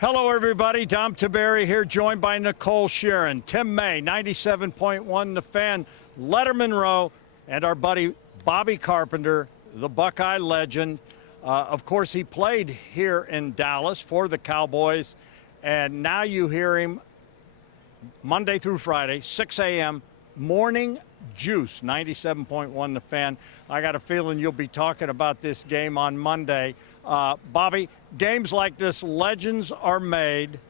Hello, everybody. Dom Tiberi here, joined by Nicole Sheeran, Tim May, 97.1 The Fan, Letterman Row, and our buddy Bobby Carpenter, the Buckeye legend. Of course, he played here in Dallas for the Cowboys, and now you hear him Monday through Friday, 6 a.m., Morning Juice, 97.1 The Fan. I got a feeling you'll be talking about this game on Monday. Bobby, games like this, legends are made,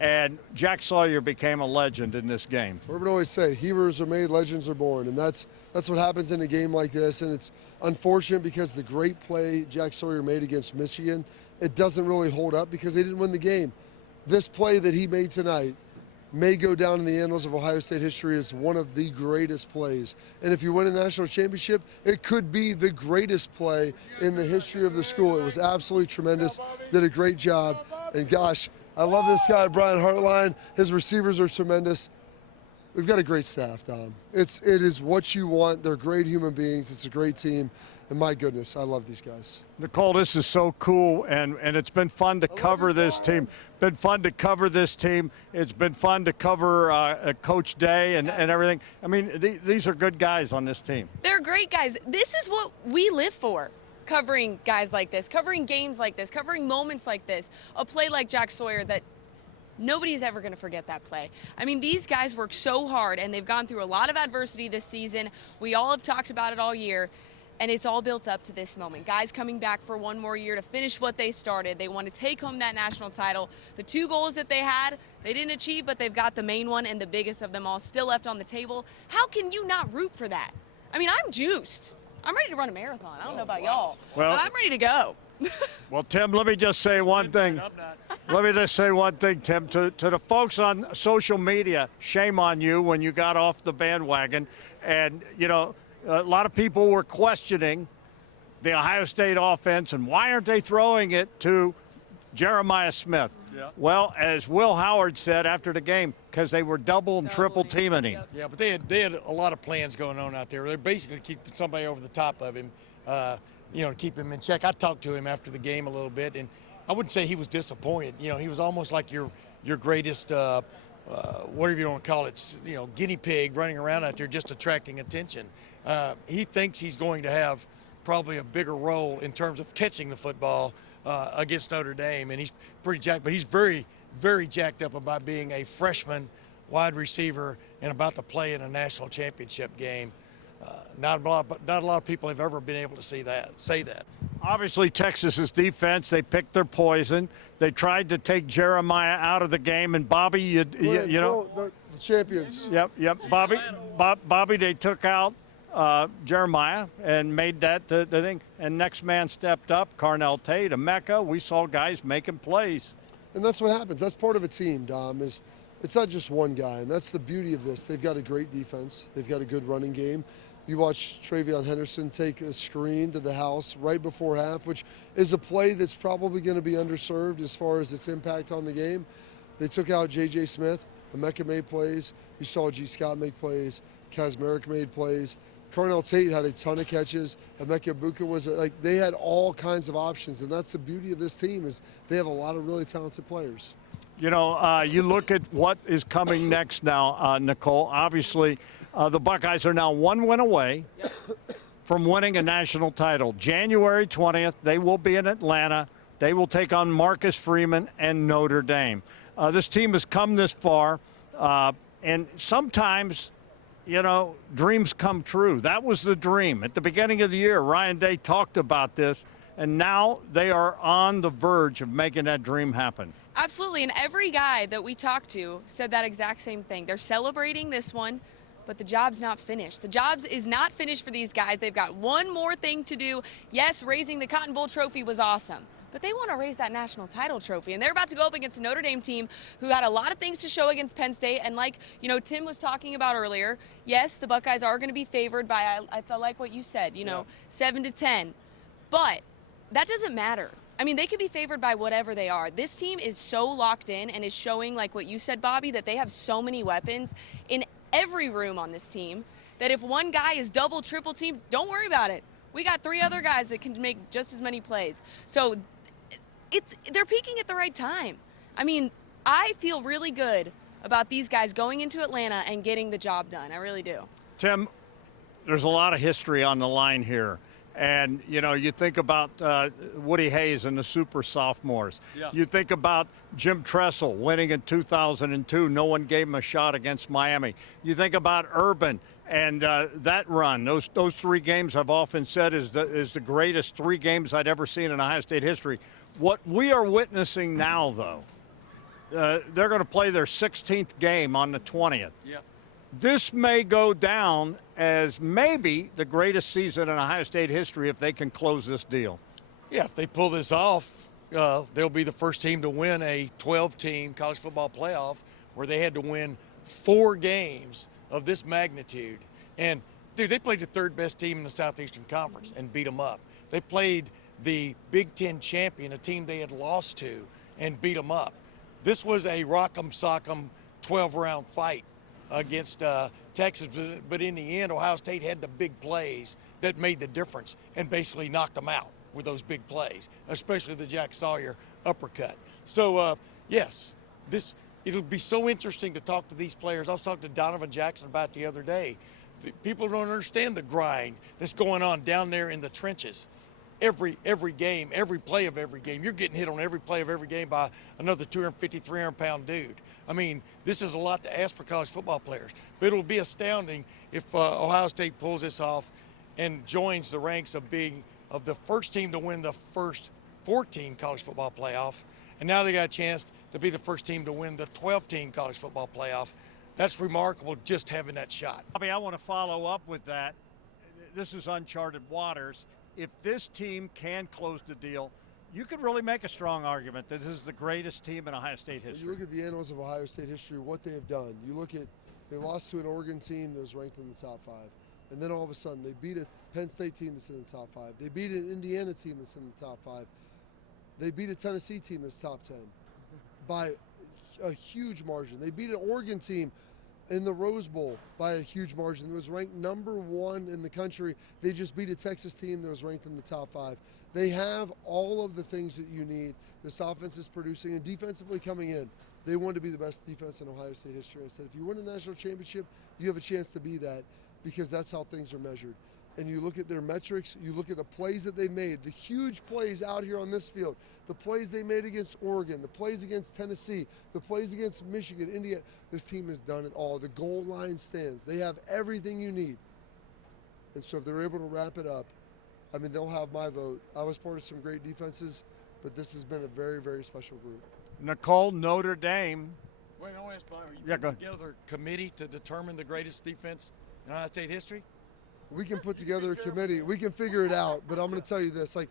and Jack Sawyer became a legend in this game. We would always say, heroes are made, legends are born, and that's what happens in a game like this, and it's unfortunate because the great play Jack Sawyer made against Michigan, it doesn't really hold up because they didn't win the game. This play that he made tonight may go down in the annals of Ohio State history as one of the greatest plays. And if you win a national championship, it could be the greatest play in the history of the school. It was absolutely tremendous, did a great job. And gosh, I love this guy, Brian Hartline. His receivers are tremendous. We've got a great staff, Dom. It is what you want. They're great human beings. It's a great team. And my goodness, I love these guys. Nicole, this is so cool, and it's been fun to cover this team. Been fun to cover this team. It's been fun to cover Coach Day and everything. I mean, these are good guys on this team. They're great guys. This is what we live for, covering guys like this, covering games like this, covering moments like this, a play like Jack Sawyer that nobody's ever going to forget that play. I mean, these guys work so hard, and they've gone through a lot of adversity this season. We all have talked about it all year. And it's all built up to this moment. Guys coming back for one more year to finish what they started. They want to take home that national title. The two goals that they had, they didn't achieve, but they've got the main one and the biggest of them all still left on the table. How can you not root for that? I mean, I'm juiced. I'm ready to run a marathon. I don't know about y'all, but I'm ready to go. Well, Tim, let me just say one thing. Let me just say one thing, Tim. To the folks on social media, shame on you when you got off the bandwagon. And, you know, a lot of people were questioning the Ohio State offense and why aren't they throwing it to Jeremiah Smith? Yeah. Well, as Will Howard said after the game, because they were double and triple teaming him. Yeah, but they had a lot of plans going on out there. They're basically keeping somebody over the top of him, you know, to keep him in check. I talked to him after the game a little bit, and I wouldn't say he was disappointed. You know, he was almost like your greatest whatever you want to call it, you know, guinea pig running around out there just attracting attention. He thinks he's going to have probably a bigger role in terms of catching the football against Notre Dame, and he's pretty jacked, but he's very, very jacked up about being a freshman wide receiver and about to play in a national championship game. Not a lot of people have ever been able to say that. Obviously, Texas's defense, they picked their poison. They tried to take Jeremiah out of the game, and Bobby, you know, the champions. Yep. Bobby, they took out Jeremiah and made that the thing. And next man stepped up, Carnell Tate, Emeka. We saw guys making plays. And that's what happens. That's part of a team, Dom, is it's not just one guy. And that's the beauty of this. They've got a great defense. They've got a good running game. You watch Travion Henderson take a screen to the house right before half, which is a play that's probably going to be underserved as far as its impact on the game. They took out J.J. Smith. Emeka made plays. You saw G. Scott make plays. Kazmarek made plays. Carnell Tate had a ton of catches. Emeka Buka was like, they had all kinds of options, and that's the beauty of this team is they have a lot of really talented players. You know, you look at what is coming next now, Nicole. Obviously, the Buckeyes are now one win away from winning a national title. January 20th, they will be in Atlanta. They will take on Marcus Freeman and Notre Dame. This team has come this far, and sometimes, you know, dreams come true. That was the dream. At the beginning of the year, Ryan Day talked about this, and now they are on the verge of making that dream happen. Absolutely, and every guy that we talked to said that exact same thing. They're celebrating this one, but the job's not finished. The job is not finished for these guys. They've got one more thing to do. Yes, raising the Cotton Bowl trophy was awesome, but they want to raise that national title trophy, and they're about to go up against a Notre Dame team who had a lot of things to show against Penn State, and like, you know, Tim was talking about earlier, yes, the Buckeyes are going to be favored by, I felt like what you said, you know, 7-10, but that doesn't matter. I mean, they could be favored by whatever they are. This team is so locked in and is showing, like what you said, Bobby, that they have so many weapons in every room on this team that if one guy is double, triple team, don't worry about it. We got three other guys that can make just as many plays. So they're peaking at the right time. I mean, I feel really good about these guys going into Atlanta and getting the job done. I really do. Tim, there's a lot of history on the line here. And, you know, you think about Woody Hayes and the super sophomores. Yeah. You think about Jim Tressel winning in 2002. No one gave him a shot against Miami. You think about Urban and that run. Those 3 games I've often said is the greatest 3 games I'd ever seen in Ohio State history. What we are witnessing now, though, they're going to play their 16th game on the 20th. Yeah. This may go down as maybe the greatest season in Ohio State history if they can close this deal. Yeah, if they pull this off, they'll be the first team to win a 12-team college football playoff where they had to win 4 games of this magnitude. And, dude, they played the 3rd best team in the Southeastern Conference and beat them up. They played the Big Ten champion, a team they had lost to, and beat them up. This was a rock'em sock'em 12-round fight against Texas, but in the end, Ohio State had the big plays that made the difference and basically knocked them out with those big plays, especially the Jack Sawyer uppercut. So, yes, it'll be so interesting to talk to these players. I was talking to Donovan Jackson about the other day. People don't understand the grind that's going on down there in the trenches. Every game, every play of every game, you're getting hit on every play of every game by another 250, 300-pound dude. I mean, this is a lot to ask for college football players. But it'll be astounding if Ohio State pulls this off and joins the ranks of being the first team to win the first 14 college football playoff. And now they got a chance to be the first team to win the 12-team college football playoff. That's remarkable, just having that shot. Bobby, I want to follow up with that. This is uncharted waters. If this team can close the deal, you could really make a strong argument that this is the greatest team in Ohio State history. You look at the annals of Ohio State history, what they have done. You look at, they lost to an Oregon team that was ranked in the top 5. And then all of a sudden, they beat a Penn State team that's in the top 5. They beat an Indiana team that's in the top 5. They beat a Tennessee team that's top 10 by a huge margin. They beat an Oregon team in the Rose Bowl by a huge margin. It was ranked #1 in the country. They just beat a Texas team that was ranked in the top 5. They have all of the things that you need. This offense is producing, and defensively coming in, they want to be the best defense in Ohio State history. I said, if you win a national championship, you have a chance to be that, because that's how things are measured. And you look at their metrics, you look at the plays that they made, the huge plays out here on this field, the plays they made against Oregon, the plays against Tennessee, the plays against Michigan, Indiana. This team has done it all. The goal line stands. They have everything you need. And so if they're able to wrap it up, I mean, they'll have my vote. I was part of some great defenses, but this has been a very, very special group. Nicole, Notre Dame. Wait, I want to ask Bob, are you Yeah, go ahead. together a committee to determine the greatest defense in Ohio State history? We can put together a committee. We can figure it out, but I'm going to tell you this. Like,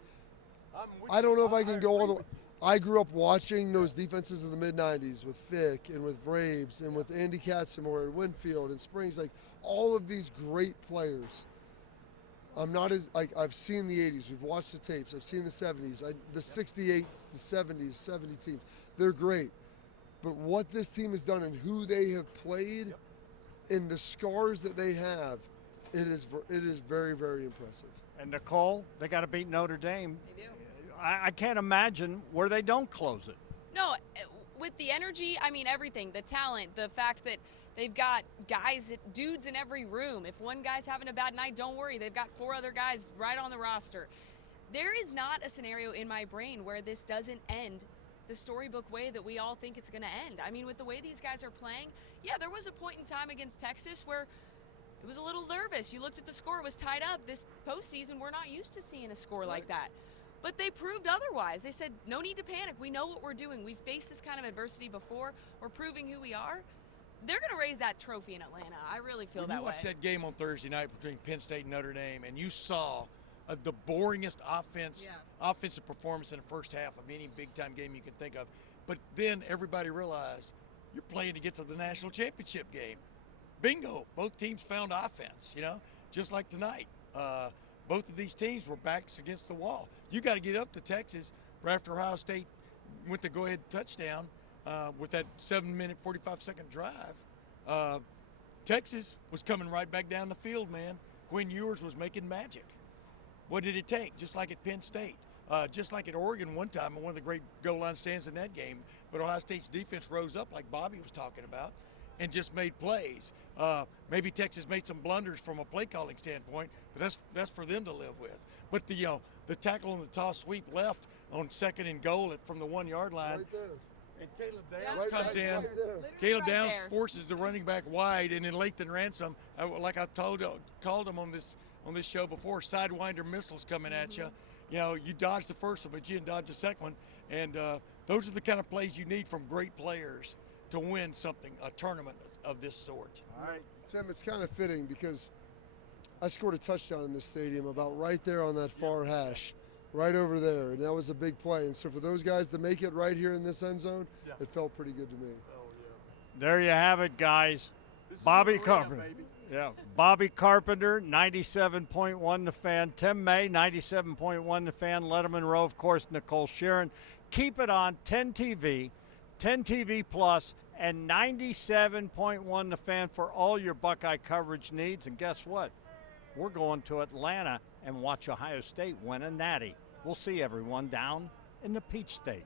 I don't know if I can go all the way. I grew up watching those defenses in the mid-'90s with Fick and with Vrabes and with Andy Katzenmoyer and Winfield and Springs, like all of these great players. I'm not as, like, I've seen the 80s. We've watched the tapes. I've seen the 70s. The 68, the 70s, 70 teams. They're great. But what this team has done and who they have played and the scars that they have, it is very, very impressive. And Nicole, they got to beat Notre Dame. They do. I can't imagine where they don't close it. No, with the energy, I mean everything, the talent, the fact that they've got guys, dudes in every room. If one guy's having a bad night, don't worry. They've got 4 other guys right on the roster. There is not a scenario in my brain where this doesn't end the storybook way that we all think it's going to end. I mean, with the way these guys are playing, yeah, there was a point in time against Texas where it was a little nervous. You looked at the score, it was tied up. This postseason, we're not used to seeing a score like that. But they proved otherwise. They said, no need to panic. We know what we're doing. We've faced this kind of adversity before. We're proving who we are. They're going to raise that trophy in Atlanta. I really feel that way. You watched that game on Thursday night between Penn State and Notre Dame, and you saw the boringest offensive performance in the first half of any big-time game you can think of. But then everybody realized you're playing to get to the national championship game. Bingo. Both teams found offense, you know, just like tonight. Both of these teams were backs against the wall. You got to get up to Texas right after Ohio State went to go-ahead touchdown with that 7-minute, 45-second drive. Texas was coming right back down the field, man. Quinn Ewers was making magic. What did it take? Just like at Penn State. just like at Oregon one time, one of the great goal line stands in that game. But Ohio State's defense rose up, like Bobby was talking about, and just made plays. Maybe Texas made some blunders from a play calling standpoint, but that's for them to live with. But the tackle on the toss sweep left on 2nd and goal from the 1 yard line. Right there. And Caleb Downs comes in. Caleb Downs forces the running back wide, and then Lathan Ransom, like I called him on this show before, sidewinder missiles coming at you. You know, you dodge the first one, but you didn't dodge the second one. And those are the kind of plays you need from great players to win something, a tournament of this sort. All right, Tim, it's kind of fitting because I scored a touchdown in this stadium about right there on that far hash. Right over there, and that was a big play. And so for those guys to make it right here in this end zone, it felt pretty good to me. There you have it, guys. Bobby Carpenter. Yeah, Bobby Carpenter, 97.1 The Fan. Tim May, 97.1 The Fan. Letterman Row, of course, Nicole Sheeran. Keep it on 10 TV, 10 TV Plus, and 97.1 The Fan for all your Buckeye coverage needs. And guess what? We're going to Atlanta and watch Ohio State win a natty. We'll see everyone down in the Peach State.